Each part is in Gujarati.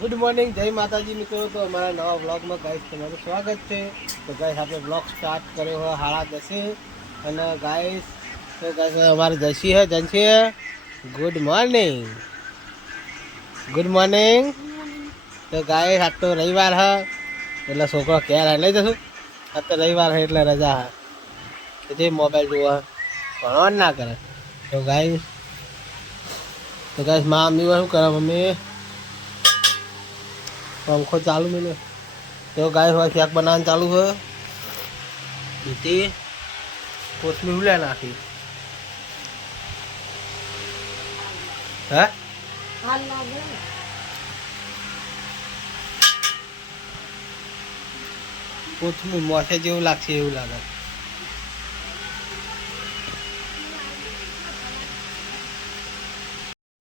ગુડ મોર્નિંગ, જય માતાજી મિત્રો। તો અમારા નવા વ્લોગમાં ગાઈસ તમારું સ્વાગત છે। તો ગાઈસ આપણે વ્લોગ સ્ટાર્ટ કર્યો હોય 10:30 અને ગાઈસ તો ગાઈસ અમારે જશી હે જનસી હે। Good morning, good morning. તો ગાઈસ આજ તો રવિવાર હે એટલે છોકરો ક્યારે લઈ જશું। આજ તો રવિવાર હે એટલે રજા હે, જે મોબાઈલ જોવા ભણવા ના કરે। તો ગાઈસ મમ્મી શું કરે? મમ્મી पंखो चालू मिले तो गाय हुआ क्या बनाना चालू है। बीती कोथमी हुआ नाखी है कोथमी मोसे जेव लागશે એવું લાગે।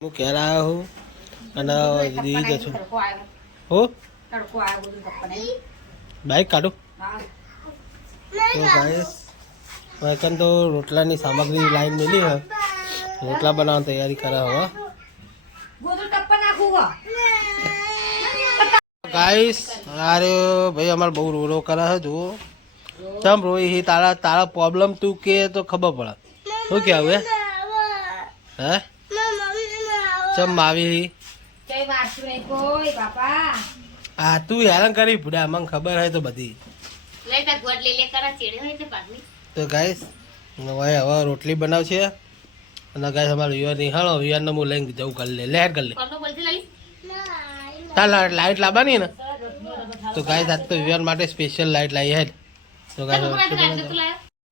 હું ક્યારે આવ્યો હું અને દીદી જશું हो बाइक काटो। तो गाइस वैकन तो रोटला की सामग्री लाइन मिली है, रोटला बनाने तैयारी करा हुआ। गाइस अरे भाई हमारे बहु रो रो करा है जो तम रोई ही तारा तारा प्रॉब्लम तू के तो खबर पड़ा तो क्या हुए है चम मावी ही हाँ तू हैरान करी बुढ़ा मंग खबर है तो बधी तो गाइस वही हवा रोटली बनाव छे અને ગાઈસ અમાર વિવાન ની હાલો વિવાન ને હું લઈને જઉં કર લે લેટ કર લે તા લાઈટ લાવવાની ને તો ગાઈસ આજ તો વિવાન માટે સ્પેશિયલ લાઈટ લાવી હે। તો ગાઈસ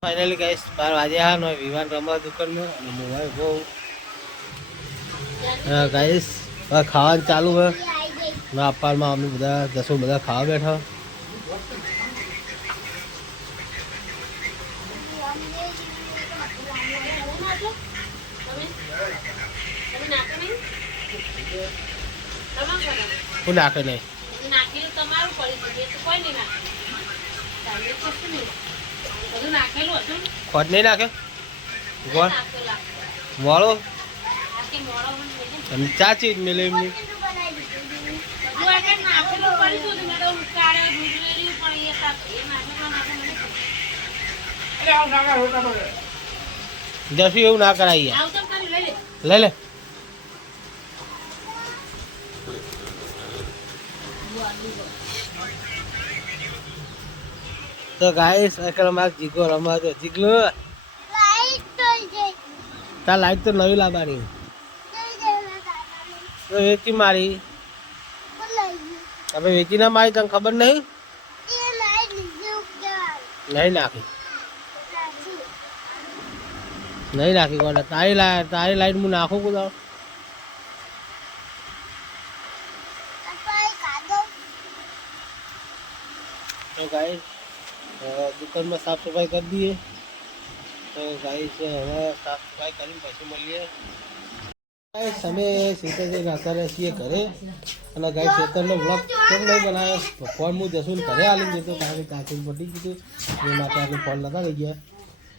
ફાઇનલી ગાઈસ 12 વાગે આ નો વિવાન રમવા દુકાન में અને મોબાઈલ બહુ ગાઈસ ખાવાનું ચાલુ હે। ના અપારમાં અમે બધા દસો બધા ખાવા બેઠા। હું નાખે નહીં ખોટ નહીં નાખે ગોળ મોળો ચા ચીજ મિલે એમની जैसे એવું ના કરાય ले ले तो गाइस अकल मार जीगो रमा तो जीगलो लाइट तो जे ता लाइट तो नवी लाबानी तो वेची मारी अबे वेची ना मारी तने खबर नहीं ये लाइट नहीं नाखी नहीं नाखी कोने तारी लाइट मु नाखो को दाओ तो गाइस दुकान में साफ सफाई कर दिए। तो गाइस हमें साफ सफाई करी પછી મળીએ। गाइस हमें सीते से आकर ऐसे करे અને ગાइस ચેતનનો વ્લોગ કેમ નહીં બનાવ્યો ફોન હું જસુન ઘરે આલી દીધો કારણ કે ચાર્જિંગ પડી ગયું એ માટે આપણે ફોન લગાવી ગયા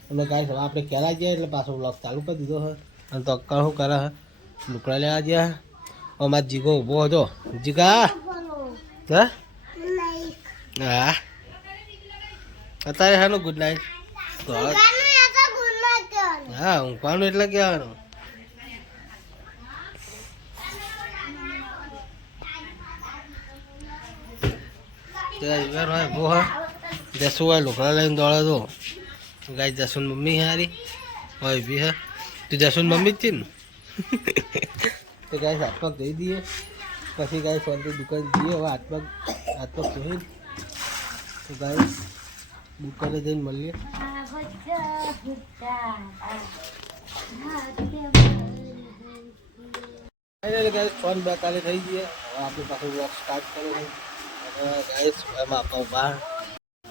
અને ગાइस હવે આપણે ક્યારે ગયા એટલે પાછો વ્લોગ ચાલુ કરી દીધો હે। અને તો અક્કર શું કરે હે લુકડા લેવા ગયા અમાર જીગો ઊભો હતો જીગા હે હા અત્યારે હાનું ગુડ નાઇટ હા ઊંઘવાનું એટલે કહેવાનું भाई वो है जसू है लोकड़ा लाइन दौड़ा दो गाय जसुन मम्मी है यारी और भी है तो जसुन मम्मी थी न तो गाय हाथ पग दे दिए પછી ગાય ફોનથી દુકાન જઈએ હવે હાથ પગ ધોઈ તો ગાય દુકાને જઈને મળીએ। ફાઇનલી ગાય ફોન બેકાલે થઈ ગઈ હવે આપણે પાછું વોક સ્ટાર્ટ કરો गाइस एमा पापा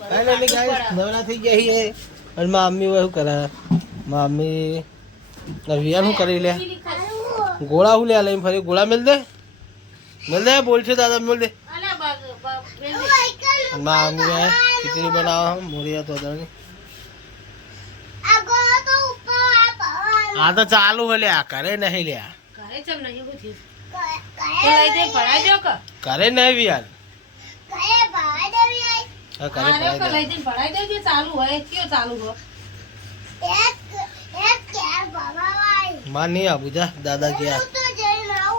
फाइनली गाइस नवरा થઈ ગયા હી અને મમ્મી શું કરે મમ્મી નવિયા શું કરી લે ગોળા હું લે લઈને ફરી ગોળા મિલ દે બોલ છે દાદા મિલ દે મમ્મી ખીચડી બનાવો મોરિયા તો દણી આ તો ચાલુ હે લે કરે નહીં લે કરે ચમ નહીં પૂછી તો લઈ દે ભરાઈ દો ઘરે નહીં આવી યાર હા ઘરે આરે તો ભરાઈ લઈ જઈને ભરાઈ દેજે. ચાલુ હોય કયો ચાલુ હોય? દે માં નહીં આવું જા દાદા ગયા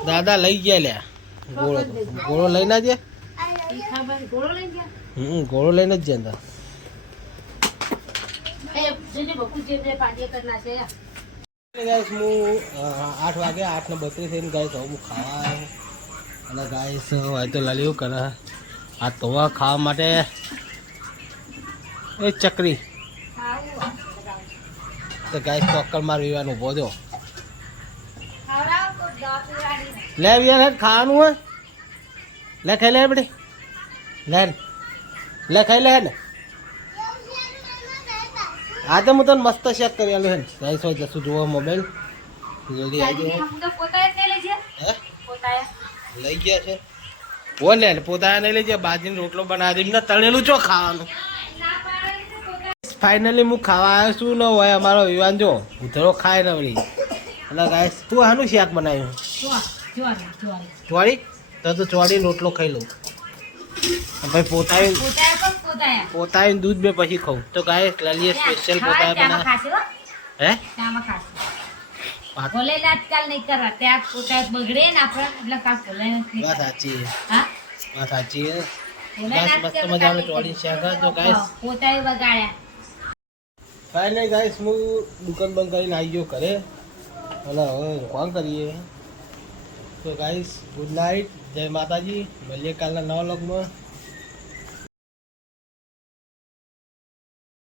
દાદા લઈ ગયા લ્યા ગોળો ગોળો લઈને જ તીખાભાઈ ઘોડો લઈ ગયા. ગોળો લઈને જ જતા એ જેને બકુ જે બે પાડીએ કરી નાખે યાર. ગાઈસ હું 8 વાગે 8:32 થઈને ગાઈસ હવે હું ખાવા આવ્યો અને ગાઈસ હોય તો લલી એવું કરે આ તો ખાવા માટે એ ચકરી તો ગાઈસ ચોક્કર માર વિવાનું ઉભો થયો લે વિયાન હેડ ખાવાનું હોય લે ખાઈ લે બેટી લે ખાઈ લે ને આ તો હું તને મસ્ત શેક કરી આલું હે ગાઈસ હોય જશું જોવો મોબાઈલ જલ્દી આવી જાઓ હે લઈ ગયા છે બોલ લે પોતા નહીં લઈ જાય બાજીનો રોટલો બનાવી દે તળેલું ચો ખાવાનું ફાઇનલી હું ખાવા આવ્યો છું ન હોય અમારો વિવાન જો ઉધરો ખાય ને વળી અને ગાઈસ તું આનું શાક બનાવ્યું ચોળી તો ચોળી રોટલો ખાઈ લઉં ભાઈ પોતાનું દૂધ બે પછી ખાઉં તો ગાઈસ લલીએ સ્પેશિયલ પોતા બના હે વાત સાચી વાત સાચી મસ્ત મજાનું ચોળી શાક તો ગાઈસ ફાઇનલી ગાઈસ હું દુકાન બંધ કરીને આવી ગયો ઘરે અને હવે કોણ કરીએ તો ગાઈસ ગુડ નાઇટ જય માતાજી મળીએ કાલના નવા વ્લોગમાં